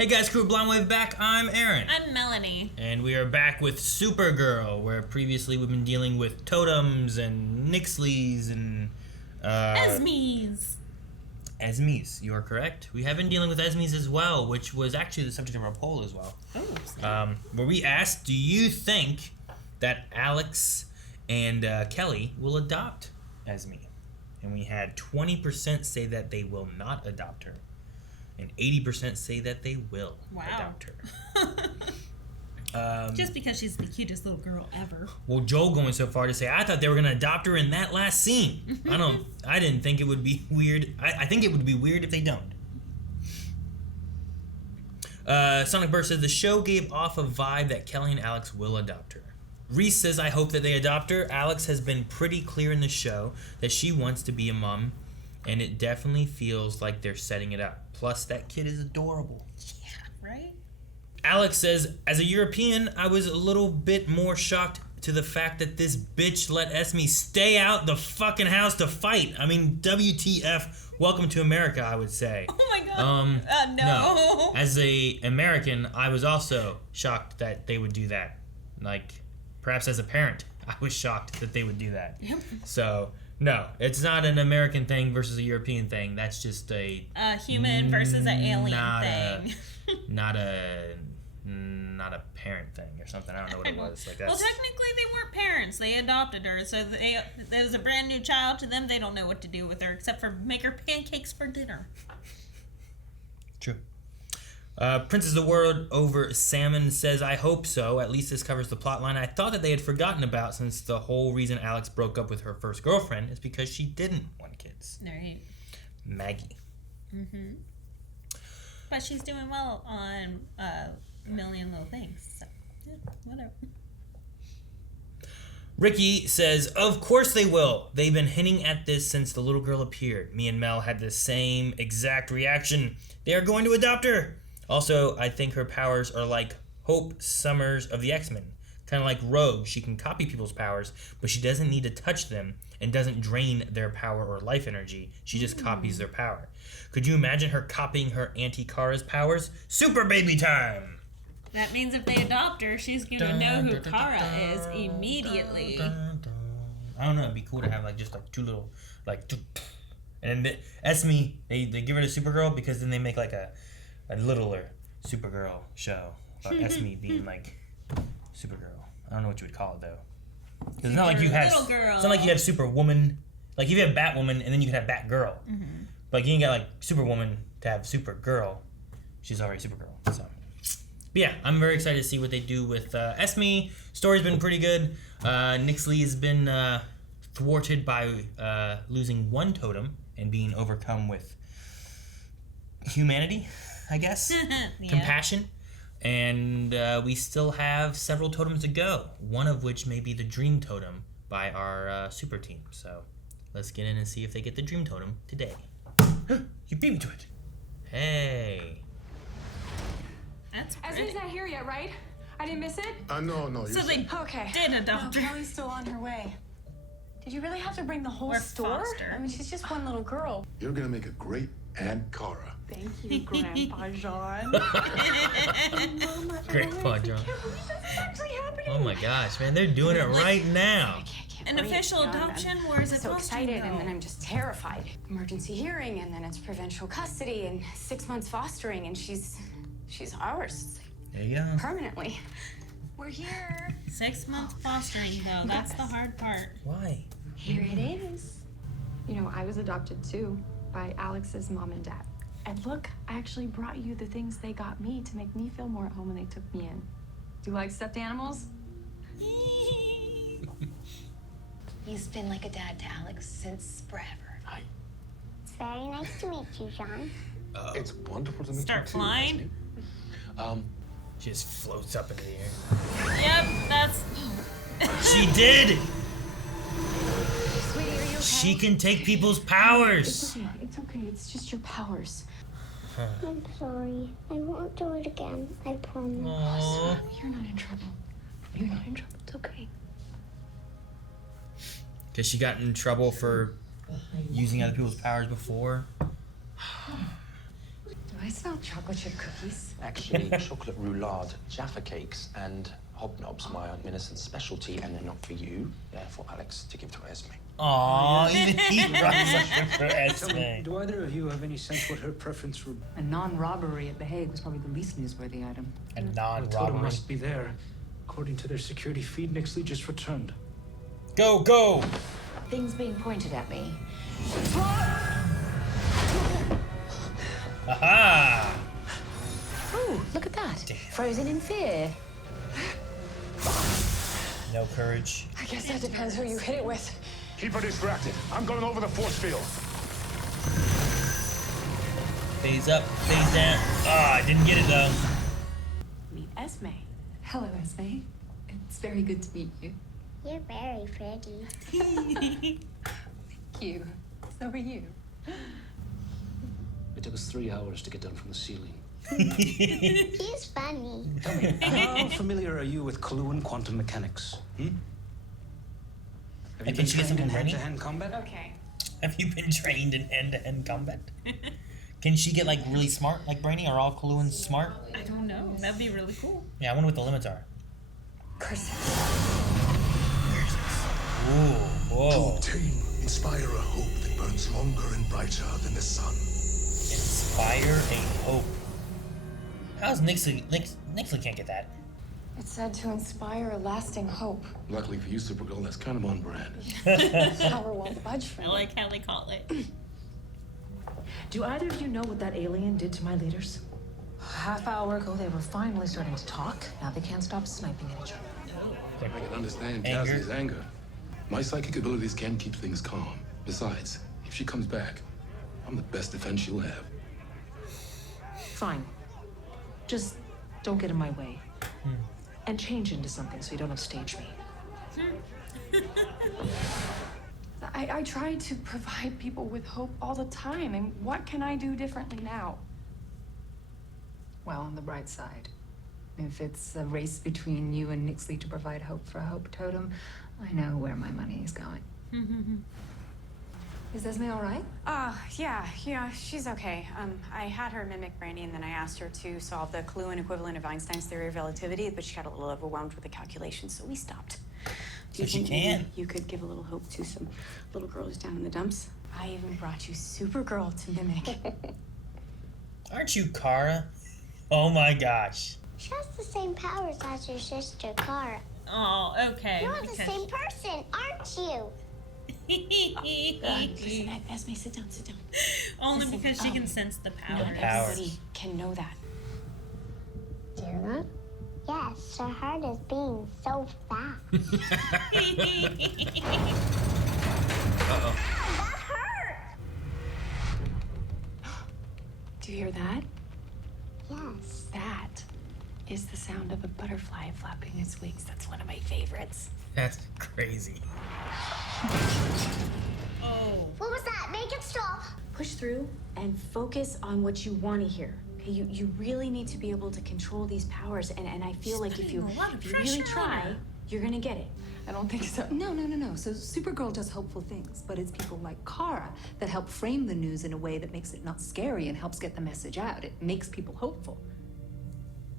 Hey guys, crew Blind Wave back. I'm Aaron. I'm Melanie. And we are back with Supergirl, where previously we've been dealing with totems and Nxylys and... Esmes. Esmes, you are correct. We have been dealing with Esmes as well, which was actually the subject of our poll as well. Oh, where we asked, do you think that Alex and Kelly will adopt Esme? And we had 20% say that they will not adopt her. And 80% say that they will adopt her. Just because she's the cutest little girl ever. Well, Joel going so far to say, I thought they were going to adopt her in that last scene. I didn't think it would be weird. I think it would be weird if they don't. Sonic Burst says, the show gave off a vibe that Kelly and Alex will adopt her. Reese says, I hope that they adopt her. Alex has been pretty clear in the show that she wants to be a mom, and it definitely feels like they're setting it up. Plus, that kid is adorable. Yeah, right? Alex says, as a European, I was a little bit more shocked to the fact that this bitch let Esme stay out the fucking house to fight. I mean, WTF, welcome to America, I would say. Oh my god. No. As a American, I was also shocked that they would do that. Like, perhaps as a parent, I was shocked that they would do that. Yep. So... no, it's not an American thing versus a European thing. That's just a human versus an alien thing. not a parent thing or something. I don't know what it was. Like well, technically they weren't parents. They adopted her, so there was a brand new child to them. They don't know what to do with her except for make her pancakes for dinner. True. Princess of the World over Salmon says, I hope so. At least this covers the plot line I thought that they had forgotten about, since the whole reason Alex broke up with her first girlfriend is because she didn't want kids. Right. Maggie. Mm-hmm. But she's doing well on a million little things. So, yeah, whatever. Ricky says, of course they will. They've been hinting at this since the little girl appeared. Me and Mel had the same exact reaction. They are going to adopt her. Also, I think her powers are like Hope Summers of the X-Men. Kind of like Rogue. She can copy people's powers, but she doesn't need to touch them and doesn't drain their power or life energy. She just copies their power. Could you imagine her copying her Auntie Kara's powers? Super baby time! That means if they adopt her, she's going to know who Kara is immediately. I don't know. It'd be cool to have like just like two little like... and Esme, they give her to Supergirl because then they make like a littler Supergirl show about Esme being like Supergirl. I don't know what you would call it though. It's not like you have. It's not like you have Superwoman. Like if you have Batwoman and then you can have Batgirl. Mm-hmm. But you ain't got like Superwoman to have Supergirl. She's already Supergirl. So, but yeah, I'm very excited to see what they do with Esme. Story's been pretty good. Nxyly has been thwarted by losing one totem and being overcome with humanity, I guess. Yeah. Compassion. And we still have several totems to go, one of which may be the Dream Totem by our super team. So let's get in and see if they get the Dream Totem today. You beat me to it. Hey. That's pretty. Esme's not here yet, right? I didn't miss it? No. So they did adopt her. Kelly's still on her way. Did you really have to bring the whole store? Foster. I mean, she's just one little girl. You're gonna make a great Aunt Cara. Thank you, Grandpa John. Grandpa John. This is actually happening. Oh my gosh, man, they're doing it right now. I can't An wait. official adoption, or is it so fostering, excited, and though? then I'm just terrified. Emergency hearing, and then it's provincial custody, and 6 months fostering, and she's ours There you go. permanently. We're here. 6 months fostering, though. That's the hard part. Why? Here it is. You know, I was adopted too by Alex's mom and dad. And look, I actually brought you the things they got me to make me feel more at home when they took me in. Do you like stuffed animals? He's been like a dad to Alex since forever. Hi. It's very nice to meet you, John. It's wonderful to meet Start you too, flying? Esme. She just floats up into the air. Yep, that's... She did! Sweetie, are you okay? She can take people's powers! It's okay. It's just your powers. I'm sorry. I won't do it again. I promise. Aww. You're not in trouble. You're not in trouble. It's okay. Because she got in trouble for using other people's powers before. I smell chocolate chip cookies. Actually, chocolate roulade, Jaffa cakes, and hobnobs, my Aunt Millicent's specialty, and they're not for you. They're for Alex to give to Esme. Aww, even he runs up for Esme. Do either of you have any sense what her preference for A non-robbery at The Hague was probably the least newsworthy item. A the non-robbery. totem must be there? According to their security feed, Nxyly just returned. Go, go! Things being pointed at me. Aha! Ooh, look at that. Damn. Frozen in fear. No courage. I guess that depends who you hit it with. Keep her distracted. I'm going over the force field. Phase up, phase down. Ah, I didn't get it though. Meet Esme. Hello, Esme. It's very good to meet you. You're very pretty. Thank you. So are you. It took us 3 hours to get down from the ceiling. He's funny. Tell me, how familiar are you with clue and quantum mechanics? Have you Can been she get trained in something ready? hand-to-hand combat? Okay. Have you been trained in hand-to-hand combat? Can she get like really smart like Brainy? Are all Kaluans smart? I don't know. That'd be really cool. Yeah, I wonder what the limits are. Curses. Ooh, whoa. To obtain, inspire a hope that burns longer and brighter than the sun. Inspire a hope. How's Nxyly? Nxyly can't get that. It said to inspire a lasting hope. Luckily for you, Supergirl, that's kind of on brand. Power won't budge I from it. like how they call it. Do either of you know what that alien did to my leaders? Half hour ago, they were finally starting to talk. Now they can't stop sniping at each other. I can understand Anger. Cassie's anger. My psychic abilities can keep things calm. Besides, if she comes back, I'm the best defense she'll have. Fine. Just don't get in my way. And change into something so you don't have stage me. I try to provide people with hope all the time, and what can I do differently now? Well, on the bright side, if it's a race between you and Nxyly to provide hope for a hope totem, I know where my money is going. Is Esme all right? Yeah, she's okay. I had her mimic Brandy, and then I asked her to solve the Kaluan equivalent of Einstein's theory of relativity, but she got a little overwhelmed with the calculations, so we stopped. Do you So she think maybe can. you could give a little hope to some little girls down in the dumps? I even brought you Supergirl to mimic. Aren't you Kara? Oh my gosh. She has the same powers as her sister, Kara. Oh, okay. You're the same person, aren't you? Listen, Esme, sit down. Only Listen, because she can sense the Not powers. everybody can know that. Dara? Yes, her heart is beating so fast. Uh-oh. That hurt! Do you hear that? Yes. That is the sound of a butterfly flapping its wings. That's one of my favorites. That's crazy. Oh. What was that? Make it stop. Push through and focus on what you want to hear. Okay, you really need to be able to control these powers, and I feel like if you putting a lot of really pressure on try, her. you're gonna get it. I don't think so. No. So Supergirl does hopeful things, but it's people like Kara that help frame the news in a way that makes it not scary and helps get the message out. It makes people hopeful.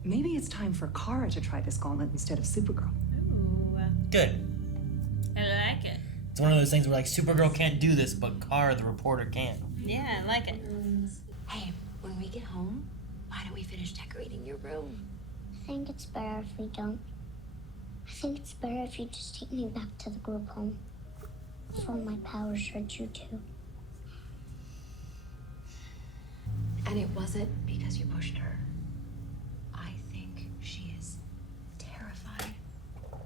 Maybe it's time for Kara to try this gauntlet instead of Supergirl. Ooh. Good. I like it. It's one of those things where like Supergirl can't do this, but Kara the reporter can. Yeah, I like it. Hey, when we get home, why don't we finish decorating your room? I think it's better if we don't. I think it's better if you just take me back to the group home. Before my powers hurt you too. And it wasn't because you pushed her. I think she is terrified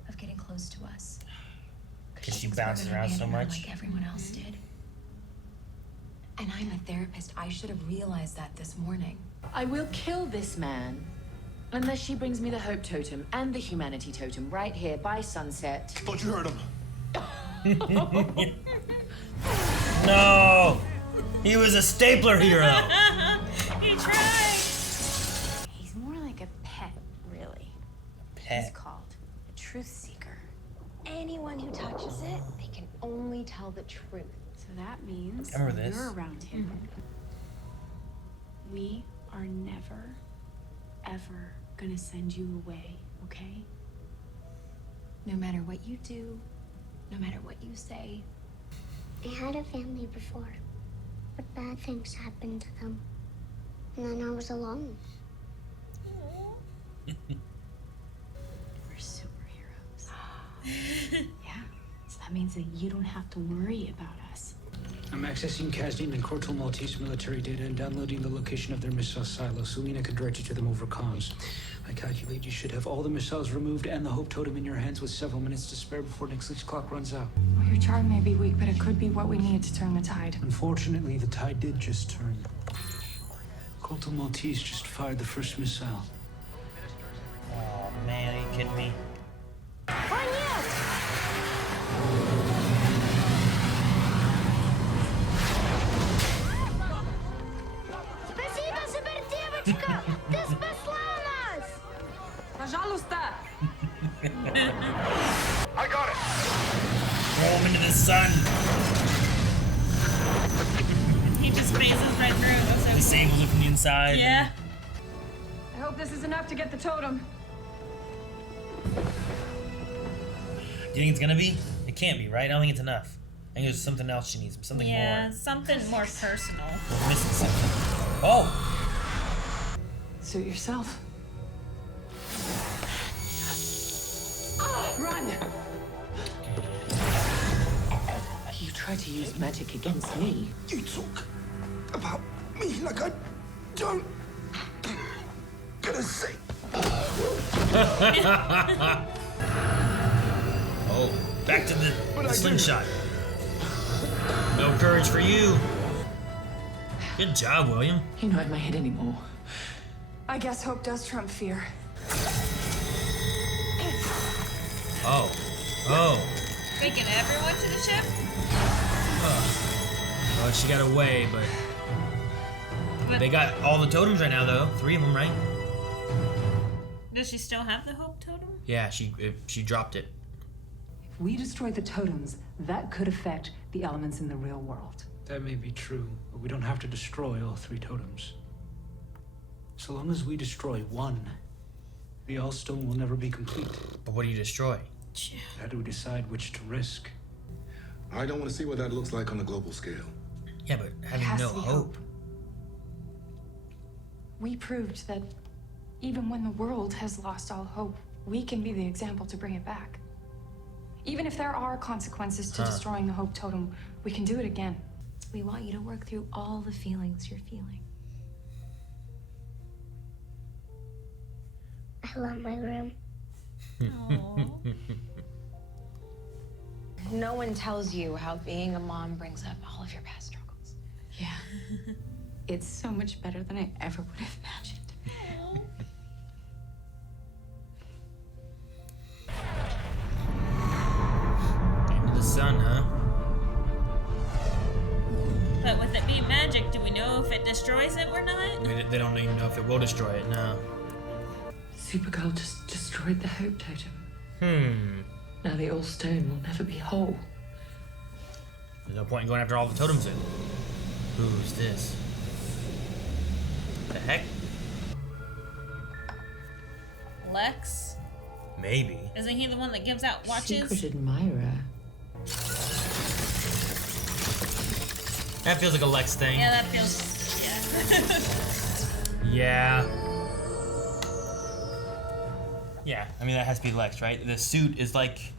of getting close to us. Because she thinks we're bounces gonna around so abandon her much. like everyone else did. And I'm a therapist. I should have realized that this morning. I will kill this man unless she brings me the hope totem and the humanity totem right here by sunset. Thought you heard him. No! He was a stapler hero! He tried. He's more like a pet, really. He's Pet. called a truth seeker. Anyone who touches it, they can only tell the truth. So that means I remember this. you're around him. We are never, ever gonna send you away, okay? No matter what you do, no matter what you say. I had a family before, but bad things happened to them. And then I was alone. We're superheroes. Yeah, so that means that you don't have to worry about us. I'm accessing Casdine and Cortal Maltese military data and downloading the location of their missile silos. Selena can direct you to them over comms. I calculate you should have all the missiles removed and the Hope Totem in your hands with several minutes to spare before Nxyly's clock runs out. Well, your charm may be weak, but it could be what we need to turn the tide. Unfortunately, the tide did just turn. Cortal Maltese just fired the first missile. Oh man, are you kidding me? Спасибо, супердевочка! Ты спасла нас! Пожалуйста! I got it! Throw him into the sun. He just phases right through it. So Disables it from the inside. yeah. I hope this is enough to get the totem. Do you think it's gonna be? It can't be, right? I don't think it's enough. I think there's something else she needs. Something Yeah, more. something more personal. We're missing something. Oh! Suit yourself. Run! You tried to use magic against me. You talk about me like I don't gonna say. Oh, back to the slingshot. No courage for you. Good job, William. You're not in my head anymore. I guess hope does trump fear. Oh. Oh. Taking everyone to the ship? Well, she got away, but they got all the totems right now, though. 3 of them, right? Does she still have the Hope Totem? Yeah, she dropped it. If we destroy the totems, that could affect the elements in the real world. That may be true, but we don't have to destroy all 3 totems. So long as we destroy one, the Allstone will never be complete. But what do you destroy? How do we decide which to risk? I don't want to see what that looks like on a global scale. Yeah, but having has no to be hope. We proved that even when the world has lost all hope, we can be the example to bring it back. Even if there are consequences to destroying the Hope Totem, we can do it again. We want you to work through all the feelings you're feeling. I love my room. No one tells you how being a mom brings up all of your past struggles. Yeah. It's so much better than I ever would have imagined. Into the sun, huh? But with it being magic, do we know if it destroys it or not? They don't even know if it will destroy it, no. Supergirl just destroyed the Hope Totem. Now the Allstone will never be whole. There's no point in going after all the totems then. Who's this? The heck? Lex? Maybe. Isn't he the one that gives out watches? Secret admirer. That feels like a Lex thing. Yeah, that feels. Yeah. Yeah. Yeah, I mean, that has to be Lex, right? The suit is like.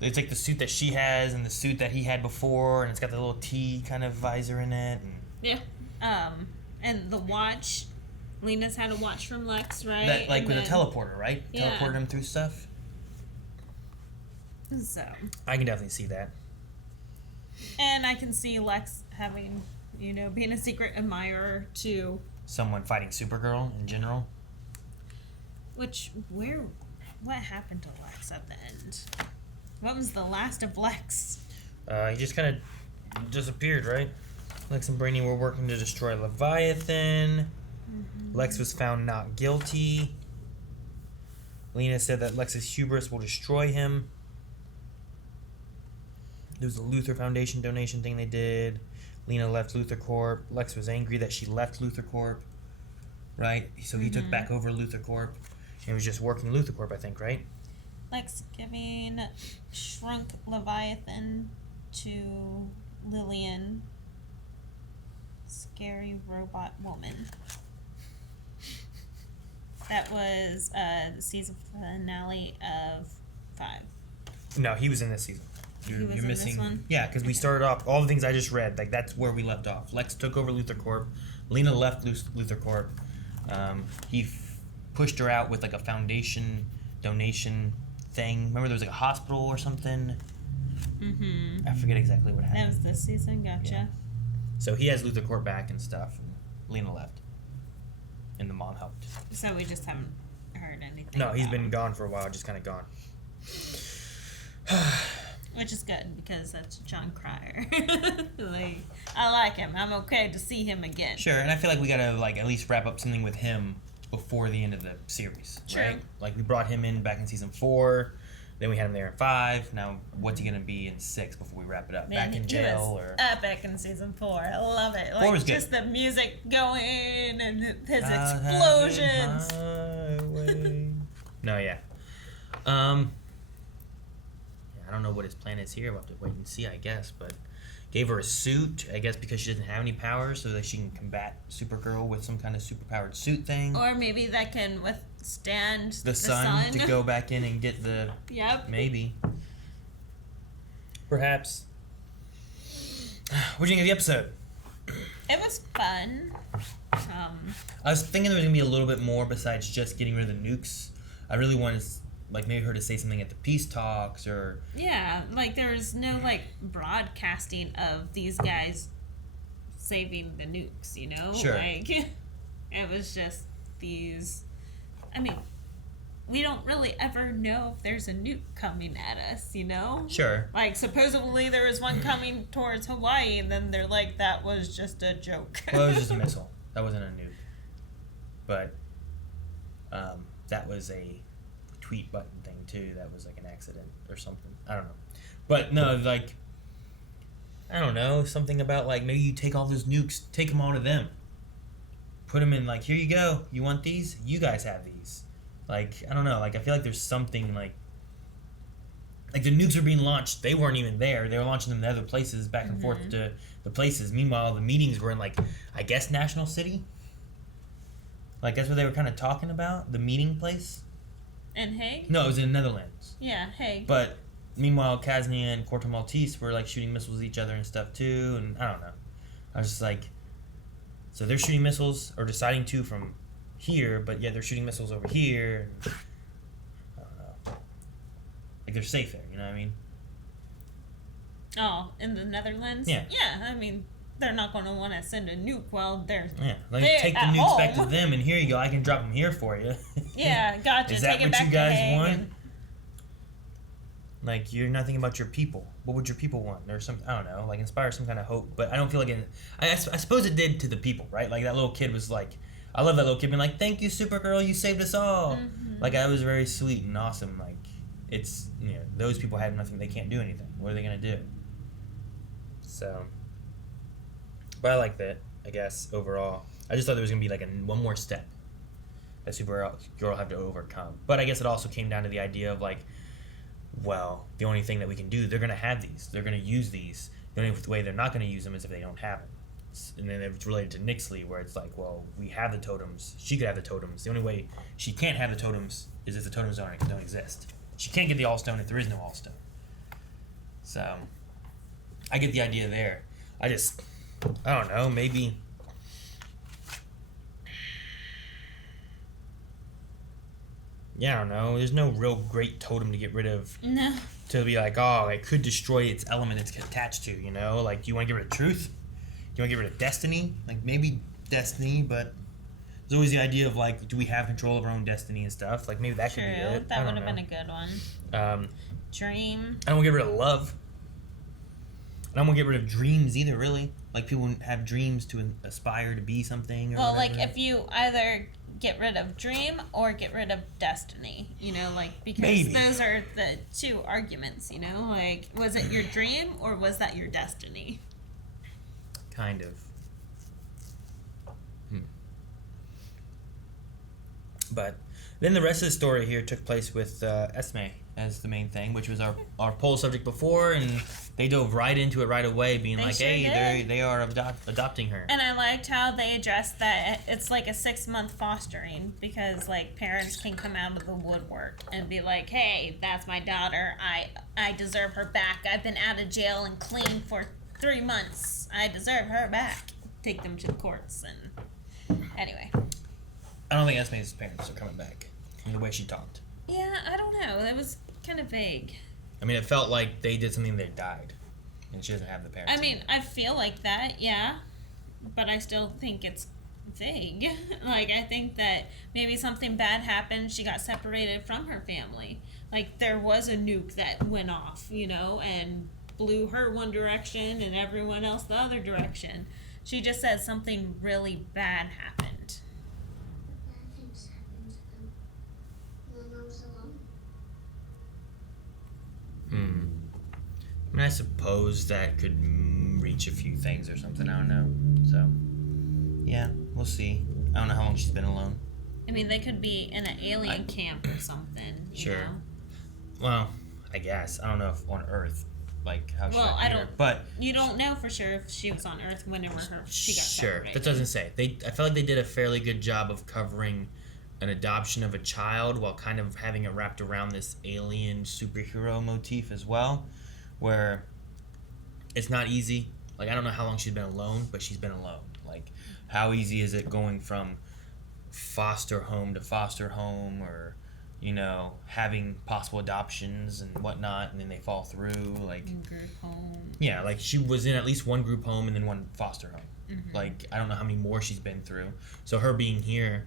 It's like the suit that she has and the suit that he had before, and it's got the little T kind of visor in it. And Yeah. And the watch. Lena's had a watch from Lex, right? that, like, and with then, a teleporter, right? Yeah. Teleported him through stuff. So. I can definitely see that. And I can see Lex having, being a secret admirer to. Someone fighting Supergirl in general. What happened to Lex at the end? What was the last of Lex? He just kind of disappeared, right? Lex and Brainy were working to destroy Leviathan. Lex was found not guilty. Lena said that Lex's hubris will destroy him. There was a Luthor Foundation donation thing they did. Lena left Luthor Corp. Lex was angry that she left Luthor Corp. right? So he took back over Luthor Corp and was just working Luthor Corp, I think, right? Lex giving shrunk Leviathan to Lillian, scary robot woman. That was the season finale of 5. No, he was in this season. He was in this one? Yeah, because we started off all the things I just read. Like that's where we left off. Lex took over Luthor Corp. Lena left Luthor Corp. He pushed her out with like a foundation donation thing. Remember there was like a hospital or something. Mm-hmm. I forget exactly what happened. That was this season. Gotcha. Yeah. So he has Luthor Corp back and stuff. And Lena left. And the mom helped. So we just haven't heard anything. No, he's about been him. gone for a while, just kind of gone. Which is good because that's John Cryer. Like, I like him. I'm okay to see him again. Sure, and I feel like we gotta like at least wrap up something with him before the end of the series, True. right? Like we brought him in back in season 4, then we had him there in 5. Now what's he gonna be in 6 before we wrap it up? Man, back in he jail was or? epic in season 4. I love it. 4 was Like good. just the music going and his explosions. No, yeah. I don't know what his plan is here. We'll have to wait and see, I guess. But gave her a suit, I guess, because she doesn't have any powers, so that she can combat Supergirl with some kind of superpowered suit thing. Or maybe that can withstand The sun to go back in and get the. Yep. Maybe. Perhaps. What do you think of the episode? It was fun. I was thinking there was gonna be a little bit more besides just getting rid of the nukes. I really wanted, like, maybe her to say something at the peace talks or. Yeah, like there was no like broadcasting of these guys saving the nukes, you know? Sure. Like it was just these. I mean, we don't really ever know if there's a nuke coming at us, you know? Sure. Like supposedly there was one coming towards Hawaii, and then they're like, that was just a joke. Well, it was just a missile. That wasn't a nuke. But that was a tweet button thing too. That was like an accident or something. I don't know. But no, like, I don't know. Something about like maybe you take all those nukes, take them all to them. Put them in like, here you go. You want these? You guys have these. Like, I don't know. Like, I feel like there's something like the nukes are being launched. They weren't even there. They were launching them to other places, back and forth to the places. Meanwhile, the meetings were in like, I guess, National City. Like, that's what they were kind of talking about, the meeting place. In Hague? No, it was in the Netherlands. Yeah, Hague. But meanwhile, Kaznia and Corto Maltese were like shooting missiles at each other and stuff too, and I don't know. I was just like, so they're shooting missiles or deciding to from here, but yet they're shooting missiles over here. And I don't know. Like they're safe there, you know what I mean? Oh, in the Netherlands? Yeah. Yeah, I mean, they're not going to want to send a nuke while they're Like they're take the at nukes back to home. them, and here you go. I can drop them here for you. Yeah, gotcha. Is that Take it what back you to guys Hague want? and- Like, you're not thinking about your people. What would your people want? Or some, I don't know, like inspire some kind of hope. But I don't feel like I suppose it did to the people, right? Like that little kid was like, I love that little kid being like, thank you, Supergirl, you saved us all. Like that was very sweet and awesome. Like it's, you know, those people have nothing, they can't do anything. What are they gonna do? So, but I like that, I guess, overall. I just thought there was gonna be like one more step that Supergirl have to overcome. But I guess it also came down to the idea of like, well, the only thing that we can do, they're going to have these. They're going to use these. The only way they're not going to use them is if they don't have them. And then it's related to Nxyly, where it's like, well, we have the totems. She could have the totems. The only way she can't have the totems is if the totems don't exist. She can't get the All-Stone if there is no All-Stone. So, I get the idea there. I don't know, maybe... Yeah, I don't know. There's no real great totem to get rid of. No. To be like, oh, it could destroy its element it's attached to, you know? Like, do you want to get rid of truth? Do you want to get rid of destiny? Like, maybe destiny, but there's always the idea of, like, do we have control of our own destiny and stuff? Like, maybe that could be it. That would have been a good one. Dream. I don't want to get rid of love. I don't want to get rid of dreams either, really. Like, people have dreams to aspire to be something or Well, whatever. like, if you either get rid of dream or get rid of destiny, you know, like, because Maybe. those are the two arguments, you know, like, was it your dream or was that your destiny? Kind of. But then the rest of the story here took place with Esme as the main thing, which was our poll subject before, and they dove right into it right away, being They like, sure hey, did. they are adopting her. And I liked how they addressed that it's like a 6-month fostering, because like parents can come out of the woodwork and be like, hey, that's my daughter. I deserve her back. I've been out of jail and clean for 3 months. I deserve her back. Take them to the courts and anyway. I don't think Esme's parents are coming back from the way she talked. Yeah, I don't know. That was kind of vague. I mean, it felt like they did something, they died, and she doesn't have the parents. I mean, I feel like that, yeah, but I still think it's vague. Like, I think that maybe something bad happened. She got separated from her family. Like, there was a nuke that went off, you know, and blew her one direction and everyone else the other direction. She just said something really bad happened. Bad things happened to them. And then I was alone. I mean, I suppose that could reach a few things or something. I don't know. So, yeah, we'll see. I don't know how long she's been alone. I mean, they could be in an alien camp or something. You Sure. know? Well, I guess. I don't know if on Earth, like how she Well, got I here. don't. But You don't know for sure if she was on Earth whenever she got sure, separated. that doesn't say. I felt like they did a fairly good job of covering an adoption of a child while kind of having it wrapped around this alien superhero motif as well, where it's not easy. Like, I don't know how long she's been alone, but she's been alone. Like, how easy is it going from foster home to foster home, or, you know, having possible adoptions and whatnot, and then they fall through, like... Group home. Yeah, like, she was in at least one group home and then one foster home. Like, I don't know how many more she's been through. So her being here,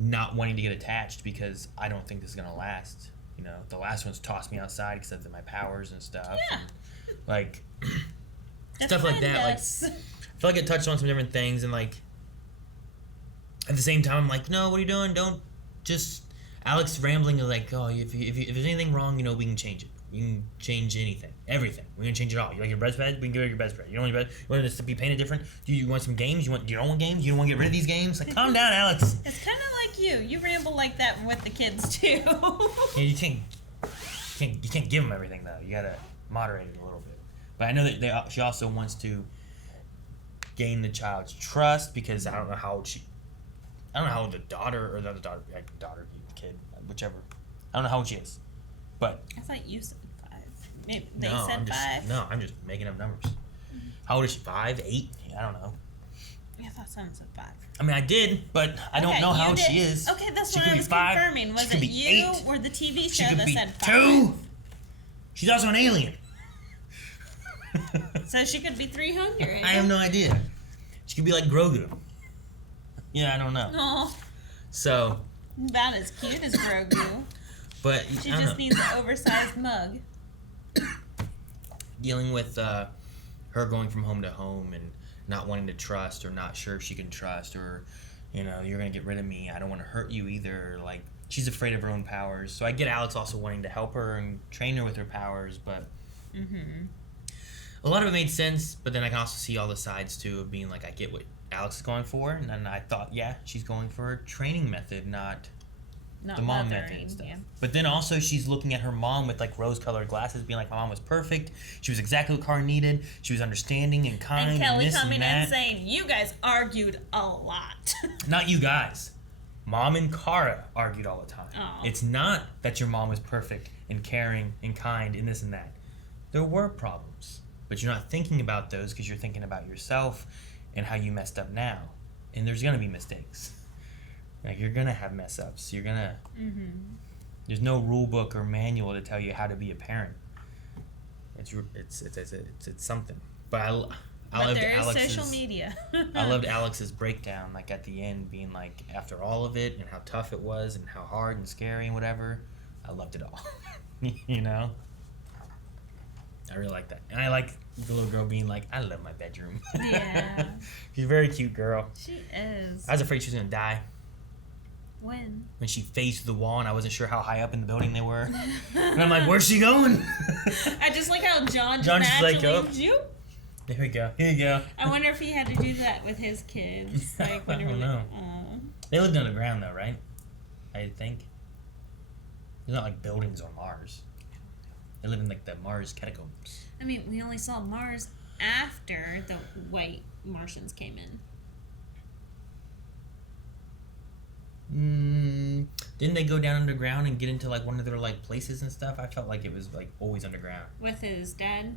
not wanting to get attached because I don't think this is going to last. You know, the last one's tossed me outside because of my powers and stuff. Yeah. And, like, stuff like that. Like, I feel like it touched on some different things, and, like, at the same time, I'm like, no, what are you doing? Don't just... Alex rambling is like, oh, if there's anything wrong, you know, we can change it. We can change anything. Everything. We're going to change it all. You like your best friend? We can get rid of your best friend. You don't want your best... You want this to be painted different? Do you want some games? You don't want games? You don't want to get rid of these games? Like, calm down, Alex. It's kind of like you. You ramble like that with the kids, too. Yeah, you can't give them everything, though. You got to moderate it a little bit. But I know that she also wants to gain the child's trust, because I don't know how old the daughter, or the other daughter, like daughter, kid, whichever. I don't know how old she is. But I thought you said 5. Maybe they no, said 5. No, I'm just making up numbers. How old is she? 5? 8? I don't know. I thought someone said 5. I mean, I did, but I don't know how old she is. Okay, that's She what could I be was 5. confirming. Was She could it be you 8. or the TV She show could that be said 5? 2. She's also an alien. So she could be 300. I have no idea. She could be like Grogu. Yeah, I don't know. Aw, So, about as cute as Grogu. but She I don't just know. needs an oversized mug. Dealing with her going from home to home and not wanting to trust, or not sure if she can trust, or, you know, you're going to get rid of me. I don't want to hurt you either. Like, she's afraid of her own powers. So I get Alex also wanting to help her and train her with her powers, but a lot of it made sense. But then I can also see all the sides, too, of being like, I get what Alex is going for. And then I thought, yeah, she's going for a training method, not the mom method and stuff. Yeah. But then also she's looking at her mom with like rose-colored glasses, being like, my mom was perfect. She was exactly what Cara needed. She was understanding and kind And and Kelly this coming and that. in saying, you guys argued a lot. Not you guys. Mom and Cara argued all the time. Aw. It's not that your mom was perfect and caring and kind and this and that. There were problems, but you're not thinking about those because you're thinking about yourself and how you messed up now. And there's gonna be mistakes. Like, you're gonna have mess ups. You're gonna. There's no rule book or manual to tell you how to be a parent. It's something. But I But loved there is Alex's social media. I loved Alex's breakdown, like at the end, being like, after all of it and how tough it was and how hard and scary and whatever, I loved it all. You know? I really like that. And I like the little girl being like, I love my bedroom. Yeah. She's a very cute girl. She is. I was afraid she was going to die. When? When she faced the wall and I wasn't sure how high up in the building they were. And I'm like, where's she going? I just like how John John's just like, naturally... oh. Zoop. There we go. Here you go. I wonder if he had to do that with his kids. Like, when I don't know. They lived underground though, right? I think. There's not like buildings on Mars. They live in like the Mars catacombs. I mean, we only saw Mars after the white Martians came in. Didn't they go down underground and get into like one of their like places and stuff? I felt like it was like always underground. With his dad?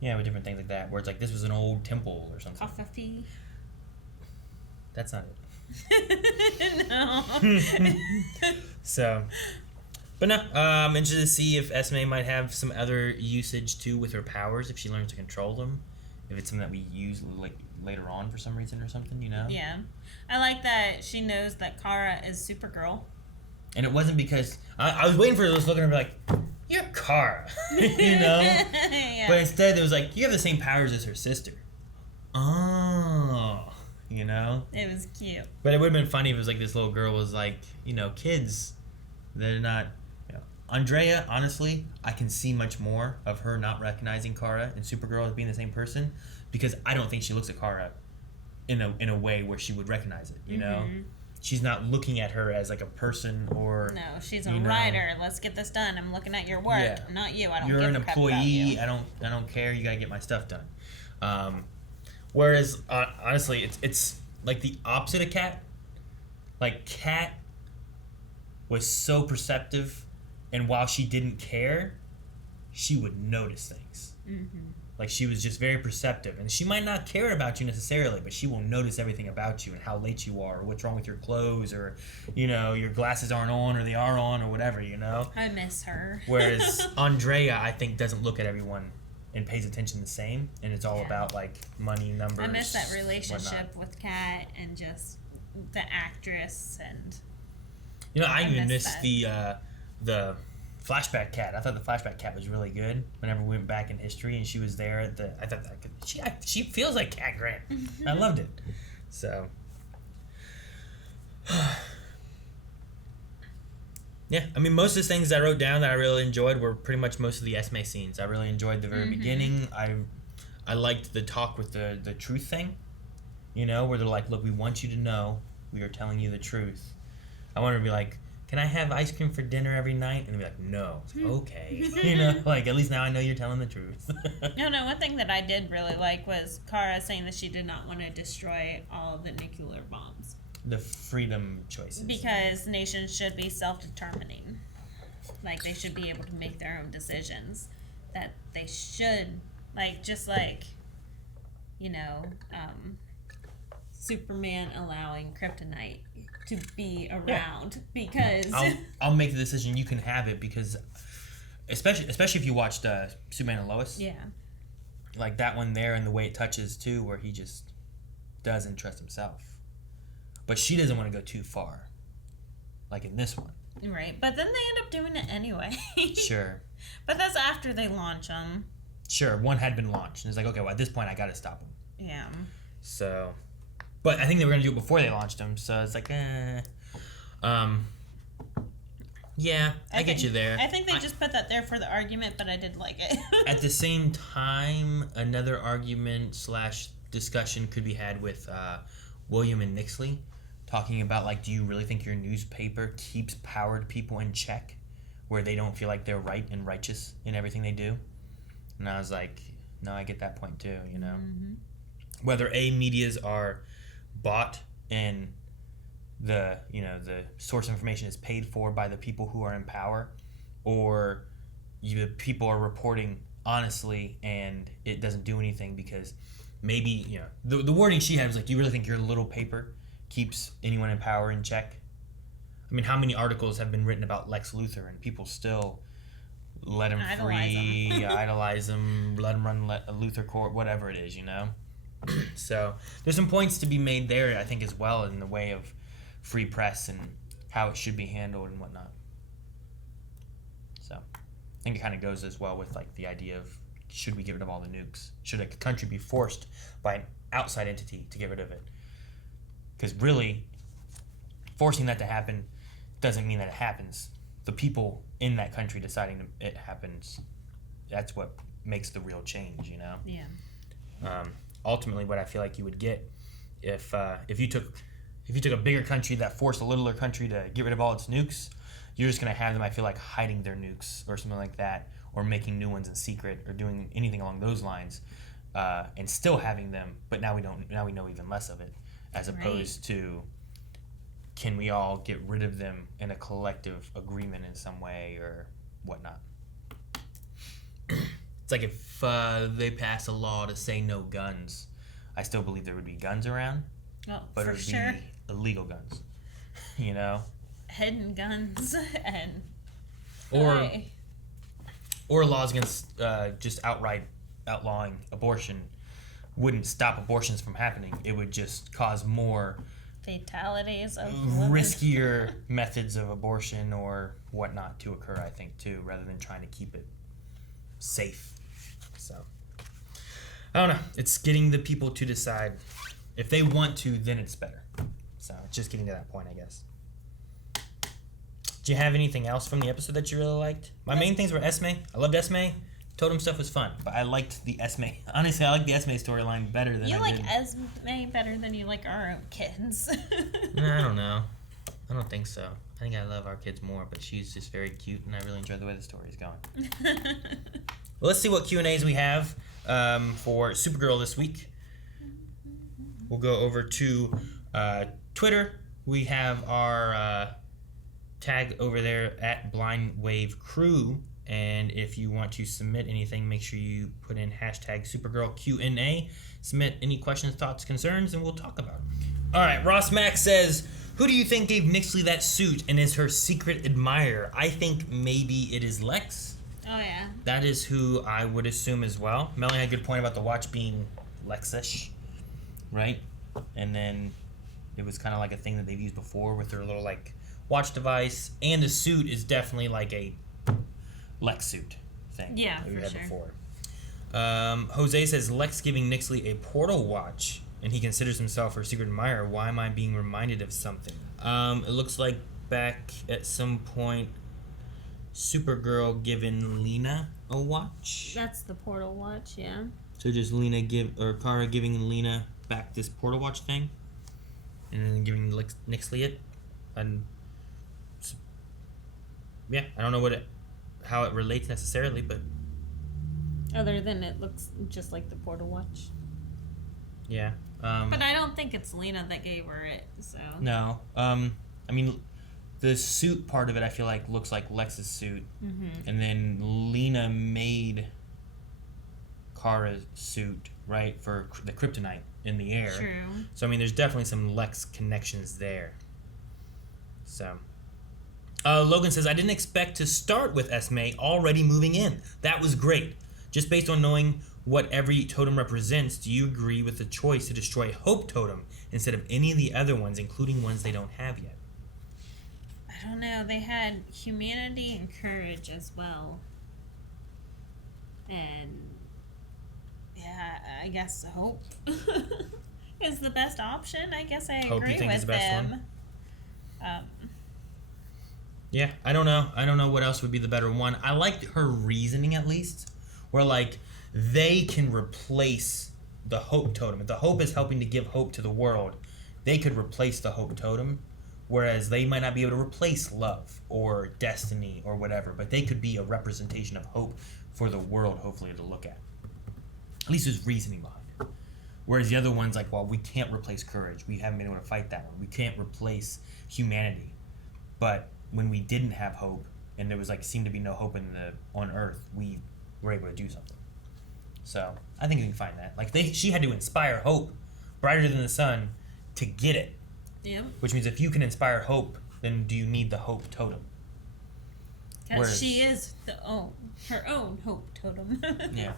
Yeah, with different things like that. Where it's like this was an old temple or something. Coffee. That's not it. No. So, but no, I'm interested to see if Esme might have some other usage too with her powers if she learns to control them. If it's something that we use like later on for some reason or something, you know? Yeah. I like that she knows that Kara is Supergirl. And it wasn't because I was waiting for her to look at her and be like, "You're Kara," you know. Yeah. But instead, it was like, "You have the same powers as her sister." Oh, you know. It was cute. But it would have been funny if it was like this little girl was like, you know, kids. They're not. You know, Andrea. Honestly, I can see much more of her not recognizing Kara and Supergirl as being the same person because I don't think she looks at Kara in a way where she would recognize it. You know. She's not looking at her as like a person or no, she's a writer. Let's get this done. I'm looking at your work, not you. I don't. You're give an a crap employee. about you. I don't care. You gotta get my stuff done. Whereas honestly, it's like the opposite of Kat. Like Kat was so perceptive, and while she didn't care, she would notice things. Like she was just very perceptive, and she might not care about you necessarily, but she will notice everything about you and how late you are, or what's wrong with your clothes, or you know your glasses aren't on, or they are on, or whatever, you know. I miss her. Whereas Andrea, I think, doesn't look at everyone and pays attention the same, and it's all about like money, numbers. I miss that relationship whatnot. with Kat and just the actress and. You know, I even miss missed that. the flashback Cat. I thought the flashback Cat was really good. Whenever we went back in history and she was there at the, I thought that she feels like Cat Grant. I loved it. So, yeah. I mean, most of the things I wrote down that I really enjoyed were pretty much most of the Esme scenes. I really enjoyed the very beginning. I liked the talk with the truth thing. You know, where they're like, "Look, we want you to know we are telling you the truth." I wanted to be like, "Can I have ice cream for dinner every night?" And they'd be like, "No." Like, okay. You know, like, at least now I know you're telling the truth. No, one thing that I did really like was Kara saying that she did not want to destroy all of the nuclear bombs. The freedom choices. Because nations should be self-determining. Like, they should be able to make their own decisions. That they should, like, just like, you know, Superman allowing kryptonite to be around because I'll make the decision. You can have it because, especially if you watched Superman and Lois. Yeah. Like that one there and the way it touches too, where he just doesn't trust himself, but she doesn't want to go too far. Like in this one. Right, but then they end up doing it anyway. Sure. But that's after they launch them. Sure, one had been launched, and it's like, okay, well at this point I gotta stop them. Yeah. So. But I think they were going to do it before they launched them, so it's like, yeah, I get you there. I think they just put that there for the argument, but I did like it. At the same time, another argument / discussion could be had with William and Nxyly, talking about, like, do you really think your newspaper keeps powered people in check, where they don't feel like they're right and righteous in everything they do? And I was like, no, I get that point too, you know? Whether medias are bought and the source of information is paid for by the people who are in power, or the people are reporting honestly and it doesn't do anything because maybe the wording she had was like, do you really think your little paper keeps anyone in power in check? I mean, how many articles have been written about Lex Luthor and people still let him free, idolize him, let him run a Luthor court, whatever it is, you know? So there's some points to be made there, I think, as well, in the way of free press and how it should be handled and whatnot. So I think it kind of goes as well with like the idea of, should we get rid of all the nukes? Should a country be forced by an outside entity to get rid of it? Because really, forcing that to happen doesn't mean that it happens. The people in that country deciding it happens, that's what makes the real change, you know? Yeah. Ultimately, what I feel like you would get if you took if you took a bigger country that forced a littler country to get rid of all its nukes, you're just going to have them, I feel like, hiding their nukes or something like that, or making new ones in secret, or doing anything along those lines, and still having them. But now we don't. Now we know even less of it, as opposed to, can we all get rid of them in a collective agreement in some way or whatnot? It's like if they pass a law to say no guns, I still believe there would be guns around, but it would be illegal guns, you know? Hidden guns and... Or laws against just outright outlawing abortion wouldn't stop abortions from happening. It would just cause more... fatalities of riskier methods of abortion or whatnot to occur, I think, too, rather than trying to keep it safe. So, I don't know. It's getting the people to decide. If they want to, then it's better. So, it's just getting to that point, I guess. Do you have anything else from the episode that you really liked? My main things were Esme. I loved Esme. Totem stuff was fun, but I liked the Esme. Honestly, I like the Esme storyline better than You like Esme better than you like our own kids. No, I don't know. I don't think so. I think I love our kids more, but she's just very cute, and I really enjoy the way the story is going. Well, let's see what Q&As we have for Supergirl this week. We'll go over to Twitter. We have our tag over there at Blind Wave Crew. And if you want to submit anything, make sure you put in hashtag Supergirl Q&A. Submit any questions, thoughts, concerns, and we'll talk about them. All right, Ross Max says, who do you think gave Nxyly that suit and is her secret admirer? I think maybe it is Lex. Oh, yeah. That is who I would assume as well. Melanie had a good point about the watch being Lexish, right? And then it was kind of like a thing that they've used before with their little, like, watch device. And the suit is definitely like a Lex suit thing. Yeah, that we for had sure. Before. Jose says, Lex giving Nxyly a portal watch, and he considers himself her secret admirer. Why am I being reminded of something? It looks like back at some point, Supergirl giving Lena a watch. That's the portal watch, yeah. So just Kara giving Lena back this portal watch thing, and then giving Nxyly it. And yeah, I don't know how it relates necessarily, but Other than it looks just like the portal watch. yeah. But I don't think it's Lena that gave her it, so. No. I mean, the suit part of it, I feel like, looks like Lex's suit. Mm-hmm. And then Lena made Kara's suit, right, for the kryptonite in the air. True. So, I mean, there's definitely some Lex connections there. So. Logan says, I didn't expect to start with Esme already moving in. That was great. Just based on knowing what every totem represents, do you agree with the choice to destroy Hope Totem instead of any of the other ones, including ones they don't have yet? I don't know. They had humanity and courage as well. And yeah, I guess hope is the best option. I guess I Hope, agree you think, with is the best them. one? Yeah, I don't know. I don't know what else would be the better one. I liked her reasoning, at least, where, like, they can replace the Hope Totem. If the Hope is helping to give hope to the world, they could replace the Hope Totem, whereas they might not be able to replace love or destiny or whatever, but they could be a representation of hope for the world, hopefully, to look at. At least there's reasoning behind it. Whereas the other one's like, well, we can't replace courage. We haven't been able to fight that one. We can't replace humanity. But when we didn't have hope, and there was like seemed to be no hope on Earth, we were able to do something. So I think we can find that. Like she had to inspire hope, brighter than the sun, to get it. Yep. Which means if you can inspire hope, then do you need the Hope Totem? Because she is her own Hope Totem. Yeah.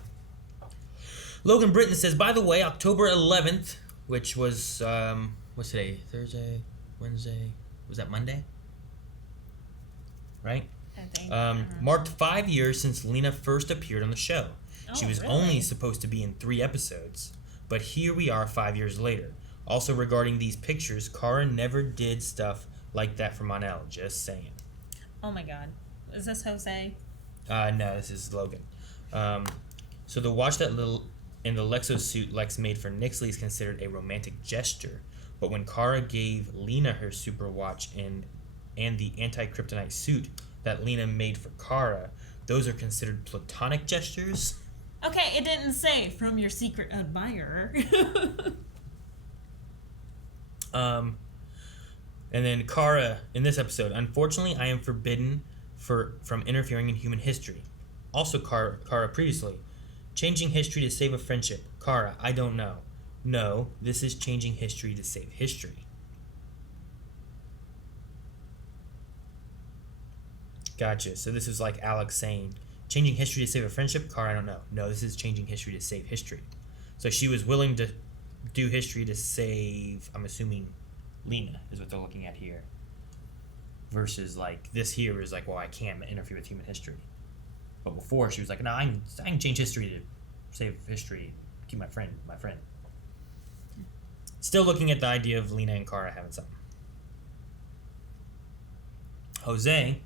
Logan Britton says, by the way, October 11th, which was what's today? Thursday, Wednesday? Was that Monday? Right? I think. Marked 5 years since Lena first appeared on the show. She was really? only supposed to be in 3 episodes, but here we are 5 years later. Also, regarding these pictures, Kara never did stuff like that for Mon-El. Just saying. Oh my God, is this Jose? No, this is Logan. So the watch that in the Lexo suit Lex made for Nxyly is considered a romantic gesture, but when Kara gave Lena her super watch and the anti-kryptonite suit that Lena made for Kara, those are considered platonic gestures? Okay, it didn't say from your secret admirer. And then Kara, in this episode, unfortunately, I am forbidden from interfering in human history. Also, Kara previously, changing history to save a friendship. Kara, I don't know. No, this is changing history to save history. Gotcha. So this is like Alex saying, changing history to save a friendship? Kara, I don't know. No, this is changing history to save history. So she was willing to do history to save, I'm assuming, Lena is what they're looking at here. Versus like this here is like, well, I can't interfere with human history. But before she was like, no, I can change history to save history, keep my friend. Still looking at the idea of Lena and Kara having something. Jose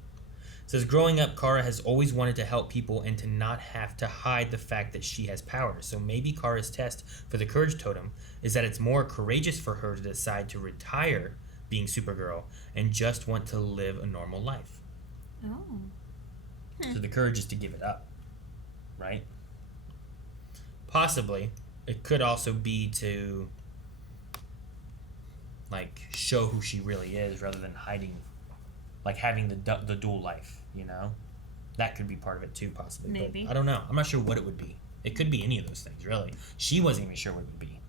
says, growing up, Kara has always wanted to help people and to not have to hide the fact that she has powers. So maybe Kara's test for the courage totem is that it's more courageous for her to decide to retire being Supergirl and just want to live a normal life. Oh. So the courage is to give it up, right? Possibly. It could also be to, like, show who she really is rather than hiding, like having the dual life, you know? That could be part of it too, possibly. Maybe. But I don't know. I'm not sure what it would be. It could be any of those things, really. She wasn't even sure what it would be.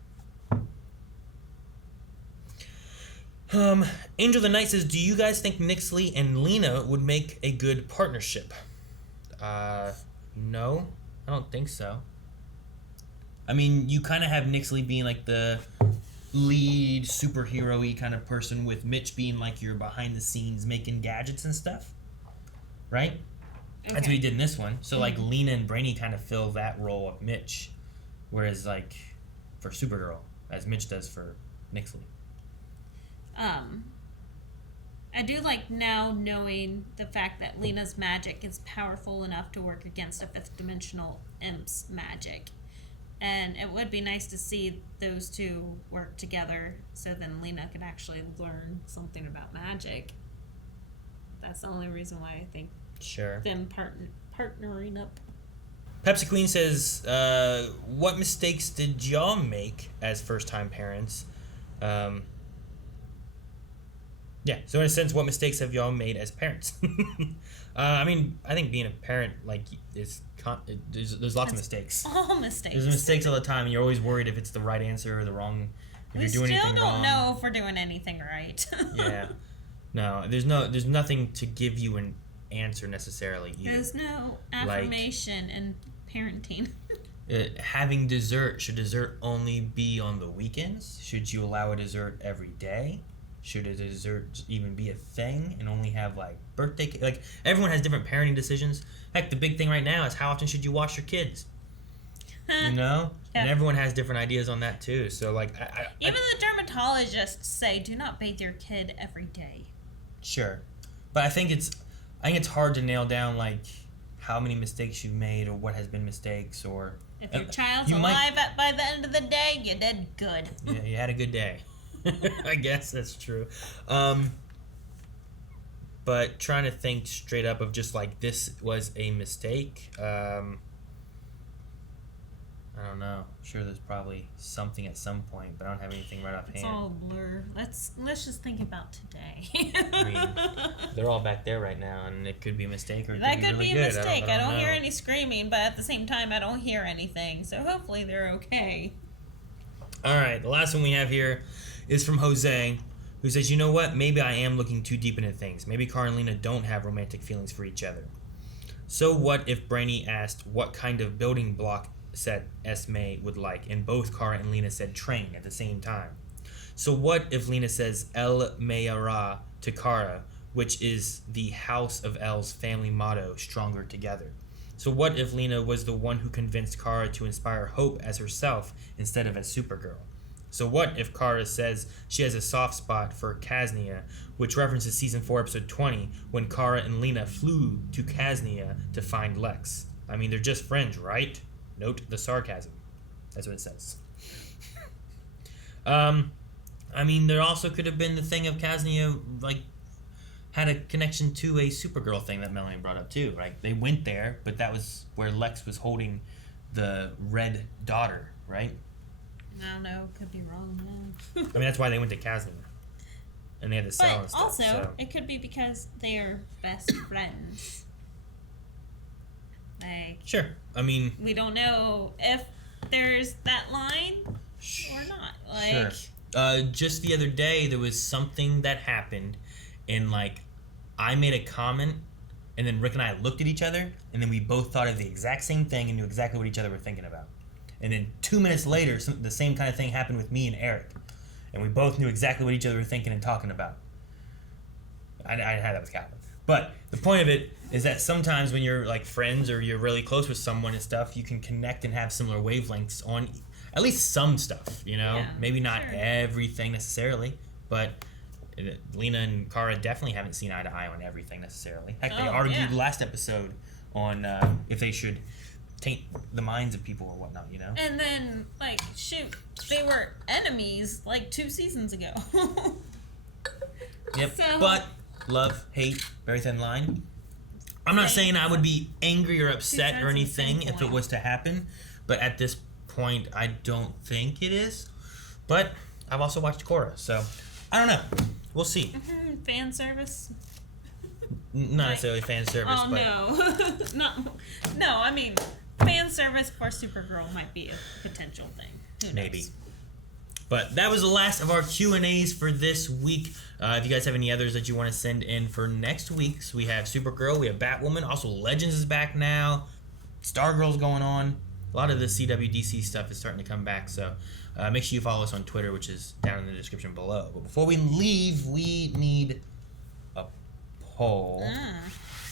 Angel the Knight says, do you guys think Nxyly and Lena would make a good partnership? No, I don't think so. I mean, you kind of have Nxyly being like the lead superhero-y kind of person, with Mitch being like your behind the scenes making gadgets and stuff, right? Okay. That's what he did in this one. So like Lena and Brainy kind of fill that role of Mitch, whereas like for Supergirl, as Mitch does for Nxyly. I do like now knowing the fact that Lena's magic is powerful enough to work against a fifth dimensional imp's magic. And it would be nice to see those two work together so then Lena could actually learn something about magic. That's the only reason why I think them partnering up. Pepsi Queen says, what mistakes did y'all make as first-time parents? Yeah, so in a sense, what mistakes have y'all made as parents? I mean, I think being a parent, like, there's lots of mistakes. All mistakes. There's mistakes all the time, and you're always worried if it's the right answer or the wrong. If you're doing anything wrong. We still don't know if we're doing anything right. Yeah, no, there's nothing to give you an answer necessarily either. There's no affirmation in parenting. Having dessert, should dessert only be on the weekends? Should you allow a dessert every day? Should a dessert even be a thing and only have like birthday cake? Like, everyone has different parenting decisions. Heck, the big thing right now is how often should you wash your kids? You know? Yeah. And everyone has different ideas on that too. So like, even the dermatologists say do not bathe your kid every day. Sure, but I think it's hard to nail down like how many mistakes you've made or what has been mistakes, or if your child's alive by the end of the day, you did good. Yeah, you had a good day. I guess that's true. But trying to think straight up of just like this was a mistake. I don't know. Sure, there's probably something at some point, but I don't have anything right offhand. It's all a blur. Let's just think about today. I mean, they're all back there right now, and it could be a mistake, or it that could be really a good. Mistake. I don't hear any screaming, but at the same time, I don't hear anything. So hopefully, they're okay. All right, the last one we have here is from Jose, who says, you know what? Maybe I am looking too deep into things. Maybe Kara and Lena don't have romantic feelings for each other. So what if Brainy asked what kind of building block set Esme would like, and both Kara and Lena said train at the same time? So what if Lena says El Mayara to Kara, which is the House of L's family motto, stronger together? So what if Lena was the one who convinced Kara to inspire Hope as herself instead of as Supergirl? So what if Kara says she has a soft spot for Kasnia, which references season 4 episode 20, when Kara and Lena flew to Kasnia to find Lex? I mean, they're just friends, right? Note the sarcasm. That's what it says. I mean, there also could have been the thing of Casnia, like, had a connection to a Supergirl thing that Melanie brought up, too. Like, they went there, but that was where Lex was holding the red daughter, right? I don't know. Could be wrong. Yeah. I mean, that's why they went to Casnia. And they had to sell But and stuff. also, so. it could be because they are best friends. Like, Sure. I mean, we don't know if there's that line or not. Like, sure. Just the other day, there was something that happened, and like, I made a comment, and then Rick and I looked at each other, and then we both thought of the exact same thing and knew exactly what each other were thinking about. And then 2 minutes later, the same kind of thing happened with me and Eric, and we both knew exactly what each other were thinking and talking about. I had that with Calvin. But the point of it is that sometimes when you're like friends or you're really close with someone and stuff, you can connect and have similar wavelengths on at least some stuff, you know? Yeah, maybe not sure. everything necessarily, but Lena and Kara definitely haven't seen eye to eye on everything necessarily. Heck, they Oh, argued yeah. last episode on if they should taint the minds of people or whatnot, you know? and then, like, shoot, they were enemies like 2 seasons ago. Yep. So- But love, hate, very thin line. I'm not saying I would be angry or upset sides or of the same anything if it coin. was to happen, but at this point, I don't think it is. But I've also watched Korra, so I don't know. We'll see. Fan service? Not necessarily fan service, Oh, but no. no, I mean, fan service for Supergirl might be a potential thing. Who knows? maybe. But that was the last of our Q&As for this week. If you guys have any others that you want to send in for next week, so we have Supergirl, we have Batwoman, also Legends is back now, Stargirl's going on. A lot of the CWDC stuff is starting to come back, so make sure you follow us on Twitter, which is down in the description below. But before we leave, we need a poll.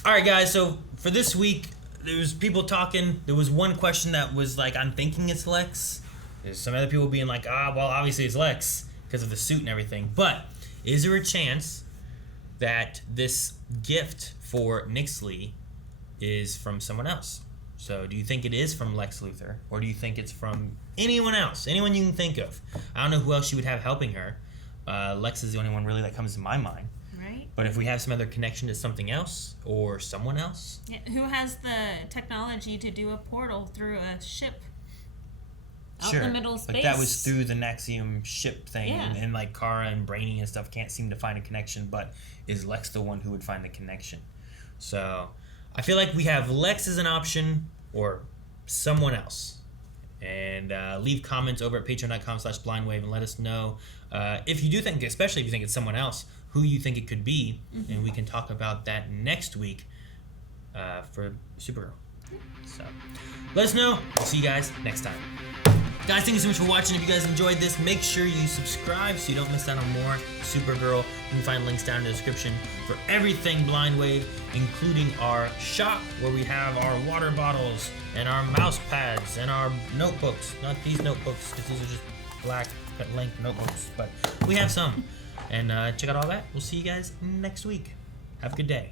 All right, guys, so for this week, there was people talking. There was one question that was like, I'm thinking it's Lex. There's some other people being like, well, obviously it's Lex because of the suit and everything. But is there a chance that this gift for Nxyly is from someone else? So do you think it is from Lex Luthor, or do you think it's from anyone else? Anyone you can think of. I don't know who else you would have helping her. Lex is the only one really that comes to my mind. Right? But if we have some other connection to something else or someone else, Yeah, who has the technology to do a portal through a ship out in the middle of space? Like that was through the Naxium ship thing, Yeah. and like Kara and Brainy and stuff can't seem to find a connection, but is Lex the one who would find the connection? So I feel like we have Lex as an option or someone else. And leave comments over at patreon.com/blindwave and let us know if you do think, especially if you think it's someone else, who you think it could be, and we can talk about that next week for Supergirl. So let us know. We'll see you guys next time. Guys, thank you so much for watching. If you guys enjoyed this, make sure you subscribe so you don't miss out on more Supergirl. You can find links down in the description for everything Blind Wave, including our shop where we have our water bottles and our mouse pads and our notebooks. Not these notebooks, because these are just black length notebooks, but we have some. And check out all that. We'll see you guys next week. Have a good day.